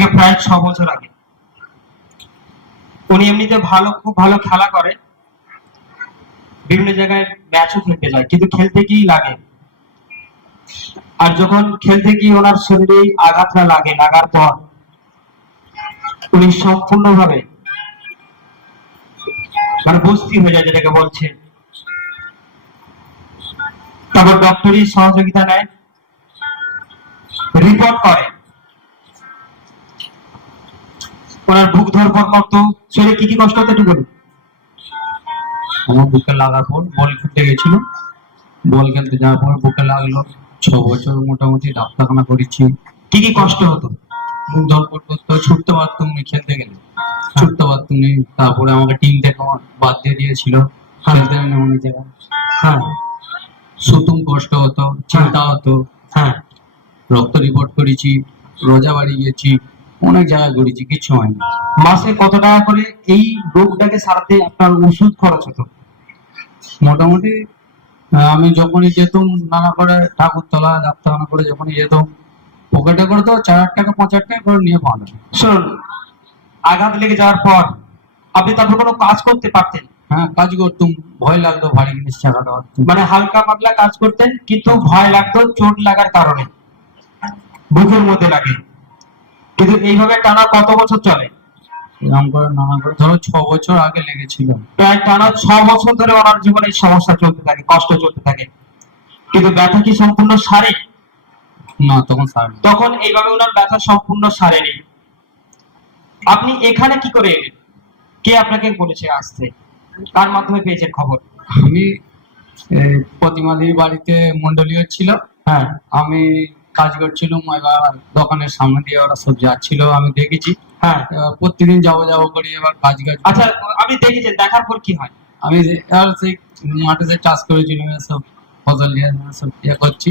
থেকে প্রায় ছ বছর আগে। উনি এমনিতে ভালো, খুব ভালো খেলা করে। বিভিন্ন জায়গায় ম্যাচও খেলতে যায়, কিন্তু খেলতে গিয়েই লাগে। আর যখন খেলতে গিয়ে ওনার শরীরে আঘাতটা লাগে লাগার পর, উনি সম্পূর্ণভাবে মানে বস্তি হয়ে যায় যেটাকে বলছে। তারপর ডক্টরি সহযোগিতা নেয় রিপোর্ট করে। ওনার বুক ধরপড় করতো শরীরে কি কি কষ্ট হতো একটু বলুন। আমার বুকে লাগার পর বল খেলতে গেছিল। বল খেলতে যাওয়ার পর বুকে লাগল। ছ বছর মোটামুটি ডাক্তারখানা করেছি। কি কি কষ্ট হতো? মুখ ধরপড় করতে ছুটতে পারতাম খেলতে গেলে। ছুটতে পারতাম তারপরে আমাকে টিম থেকে বাদ দিয়ে দিয়েছিল। খেলতে না অনেক জায়গায়। হ্যাঁ। সুতুম কষ্ট হতো চিন্তা হতো। হ্যাঁ। রক্ত রিপোর্ট করেছি রোজা বাড়ি গেছি। অনেক জায়গায় ঘুরেছি কিছু হয়নি। মাসে কত টাকা করে এই রোগটাকে সারাতে আপনার ওষুধ খরচ হতো? মোটামুটি আমি যখনই যেতাম নানা করে ঠাকুরতলা ডাক্তারখানা করে যখনই যেতাম পকেটে করে তো চার হাজার টাকা পাঁচ হাজার টাকা করে নিয়ে পাওয়া। শুনুন আঘাত লেগে যাওয়ার পর আপনি তারপর কোনো কাজ করতে পারতেন? হ্যাঁ কাজ করতুম ভয় লাগতো ভারী জিনিস চাকাতে পারতুম। মানে হালকা পাতলা কাজ করতেন কিন্তু ভয় লাগতো চোট লাগার কারণে। বুকের মধ্যে লাগে। কিন্তু এইভাবে টানা কত বছর চলে? এরকম করে নানা করে ধরো ছ বছর আগে লেগেছিল। প্রায় টানা ছ বছর ধরে ওনার জীবনে এই সমস্যা চলতে থাকে কষ্ট চলতে থাকে। কিন্তু ব্যথা কি সম্পূর্ণ সারে? না তখন সার তখন এইভাবে ওনার ব্যথা সম্পূর্ণ সারেনি। আপনি এখানে কি করে এলেন? কে আপনাকে বলেছে আসতে? তার মাধ্যমে পেয়েছেন খবর। আমি প্রতিমাদির বাড়িতে মন্ডলীয় ছিল হ্যাঁ। আমি কাজ করছিলাম এবার দোকানের সামনে দিয়ে ওরা সব যাচ্ছিল আমি দেখেছি। হ্যাঁ প্রতিদিন যাব যাব করি এবার কাজ কাজ আচ্ছা আমি দেখেছি দেখার পর কি হয়? আমি আর সেই মাঠে যে চাষ করেছিলাম সব ফসল নিয়ে সব ইয়ে করছি।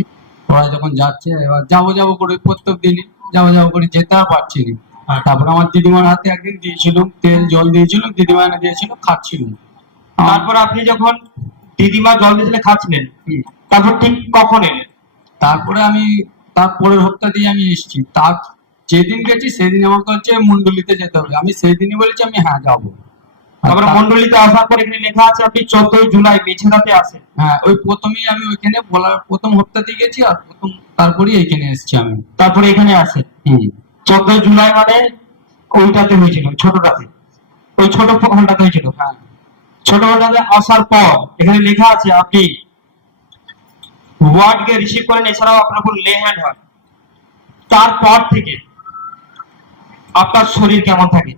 ওরা যখন যাচ্ছে এবার যাব যাব করে প্রত্যেক দিনই যাব যাব করে যেতে পারছি না। হ্যাঁ। তারপর আমার দিদিমার হাতে একদিন দিয়েছিল তেল জল দিয়েছিল দিদিমা এনে দিয়েছিল খাচ্ছিলাম। আমার- তারপর আপনি যখন দিদিমা জল দিয়েছিলে খাচ্ছিলেন তারপর ঠিক কখন এলেন? তারপরে আমি তার পরের সপ্তাহ দিয়ে আমি এসেছি। তার যেদিন গেছি সেদিন আমাকে হচ্ছে মন্ডলিতে যেতে হবে। আমি সেই দিনই বলেছি আমি হ্যাঁ যাব। তারপরে তার- মন্ডলীতে আসার পর এখানে লেখা আছে আপনি চোদ্দই জুলাই মেছেদাতে আসেন। হ্যাঁ ওই প্রথমেই আমি ওইখানে বলার প্রথম হপ্তাতে গেছি আর প্রথম তারপরেই এইখানে এসেছি আমি। তারপরে এখানে আসে চোদ্দই জুলাই মানে ওইটাতে হয়েছিল ছোটটাতে। ওই ছোট হলটাতে হয়েছিল। হ্যাঁ। ছোট হলটাতে আসার পর এখানে লেখা আছে আপনি ওয়ার্ডকে রিসিভ করেন, এছাড়াও আপনার উপর লে হ্যান্ড হয়। তারপর থেকে আপনার শরীর কেমন থাকে?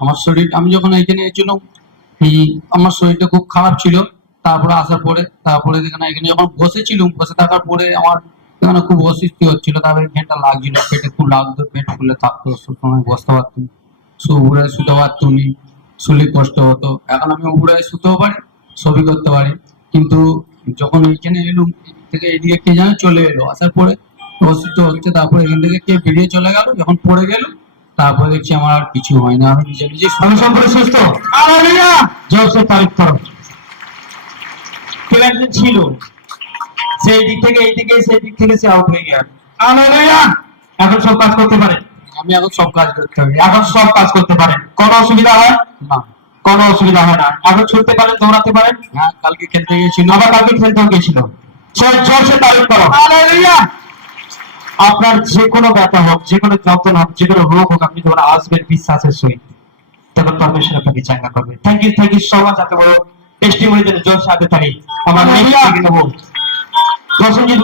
আমার শরীর, আমি যখন এখানে এসেছিলাম আমার শরীরটা খুব খারাপ ছিল। তারপরে আসার পরে, তারপরে এখানে এখানে যখন বসেছিলাম, বসে থাকার পরে আমার এখানে খুব অস্বস্তি হচ্ছিল। তারপরে এখানটা লাগছিল, পেটে খুব লাগতো, পেট ফুলে থাকতো সবসময় বসতে পারতাম উপরে শুতে পারতাম নি, শুলে কষ্ট হতো। এখন আমি উপরে শুতেও পারি, ছবি করতে পারি। কিন্তু যখন এখানে এলুম থেকে এদিকে কে জানে চলে এলো। আসার পরে অসুস্থ হচ্ছে তারপরে এখান থেকে কে বেরিয়ে চলে গেল যখন পড়ে গেল তারপরে দেখছি আমার আর কিছু হয় না। আমি নিজে নিজে আমি সম্পূর্ণ সুস্থ কেউ একজন ছিল। সেই দিক থেকে এই দিকে সেই দিক থেকে সে আউট হয়ে গেল। এখন সব কাজ করতে পারে? আমি এখন সব কাজ করতে হবে এখন সব কাজ করতে পারেন কোনো অসুবিধা হয়? না। কোনো অসুবিধা হয় না। এখন ছুটতে পারেন দৌড়াতে পারেন? হ্যাঁ কালকে খেলতে গেছিল আবার কালকে খেলতেও গেছিল সে জোরসে তারিফ করো। আপনার যে কোনো ব্যথা হোক যে কোনো যন্ত্রণা হোক যে কোনো রোগ হোক আপনি যখন আসবেন বিশ্বাসের সহিত তখন পরমেশ্বর আপনাকে চাঙ্গা করবে। Thank you thank you so much এত বড় টেস্টিমনি জন্য জোর সাথে থাকি। আমার প্রসেনজিৎ